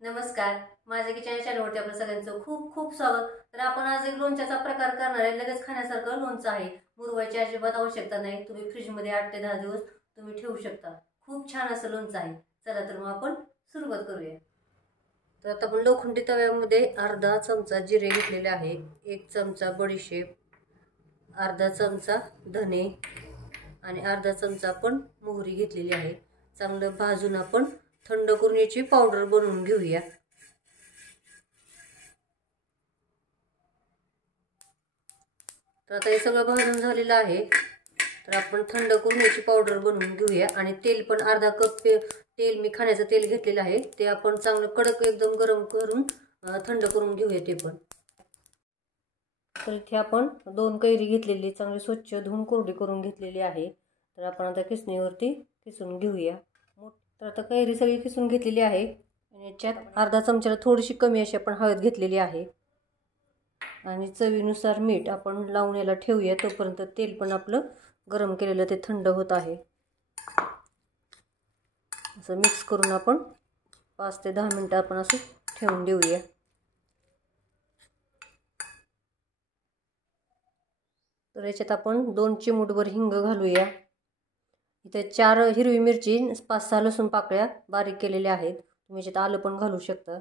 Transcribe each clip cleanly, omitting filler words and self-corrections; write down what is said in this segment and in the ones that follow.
नमस्कार, माझ्या किचन चॅनलवरती आपल्या सगळ्यांचं खूप खूप स्वागत। तर आपण आज एक लोणच्याचा प्रकार करणार आहे। लगेच खाण्यासारखं लोणचं आहे। मुरवायची अजिबात आवश्यकता नाही। तुम्ही फ्रीज मध्ये 8 ते 10 दिवस तुम्ही ठेवू शकता। खूप छान असं लोणचं आहे। चला तर मग आपण सुरुवात करूया। तर आता आपण लोखंडी तव्यामध्ये अर्धा चमचा जिरे घेतलेले आहे, 1 चमचा बडीशेप, अर्धा चमचा धने आणि अर्धा चमचा आपण मोहरी घेतलेली आहे। चांगलं भाजून आपण थंड करून याची पावडर बनवून घेऊया। तर आता हे सगळं भाजून झालेलं आहे। तर आपण थंड करून याची पावडर बनवून घेऊया। आणि तेल पण अर्धा कप तेल मी खाण्याचं तेल घेतलेलं आहे, ते आपण चांगलं कडक एकदम गरम करून थंड करून घेऊया ते पण। तर इथे आपण 2 कैरी घेतलेली, चांगली स्वच्छ धुवून कोरडी करून घेतलेली आहे। तर आपण आता किसणीवरती किसून घेऊया। तर आता कैरी सगळी किसून घेतलेली आहे आणि याच्यात अर्धा चमच्याला थोडीशी कमी अशी आपण हळद घेतलेली आहे आणि चवीनुसार मीठ आपण लावून याला ठेवूया। तोपर्यंत तेल पण आपलं गरम केलेलं ते थंड होत आहे। असं मिक्स करून आपण 5 ते 10 मिनिटं आपण असं ठेवून देऊया। तर याच्यात आपण 2 चिमूटभर हिंग घालूया। इथे 4 हिरवी मिरची, 5-6 लसूण पाकळ्या बारीक केलेल्या आहेत। तुम्ही याच्यात आलं पण घालू शकता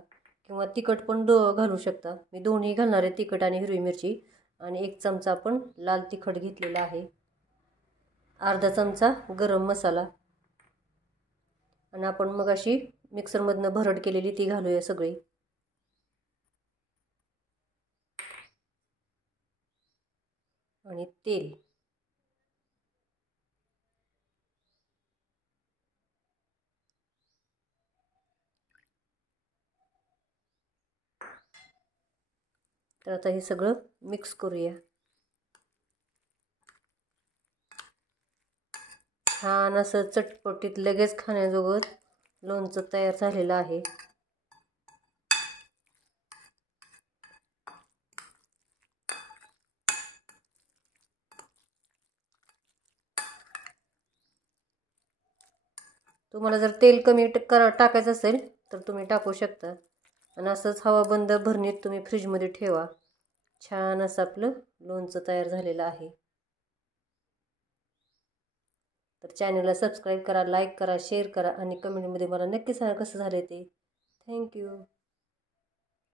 किंवा तिखट पण घालू शकता। मी दोन्ही घालणार आहे, तिखट आणि हिरवी मिरची। आणि 1 चमचा आपण लाल तिखट घेतलेला आहे, अर्धा चमचा गरम मसाला आणि आपण मग अशी मिक्सरमधनं भरड केलेली ती घालूया सगळी। आणि तेल, तर आता हे सगळं मिक्स करूया। छान असं चटपटीत लगेच खाण्याजोगं लोणचं तयार झालेलं आहे। तुम्हाला जर तेल कमी टाकायचं असेल तर तुम्ही टाकू शकता। आणि असंच हवाबंद भरणीत तुम्ही फ्रीजमध्ये ठेवा। छान असं आपलं लोणचं तयार झालेलं आहे। तर चॅनलला सबस्क्राईब करा, लाईक करा, शेअर करा आणि कमेंटमध्ये मला नक्की सांगा कसं झालं ते। थँक्यू।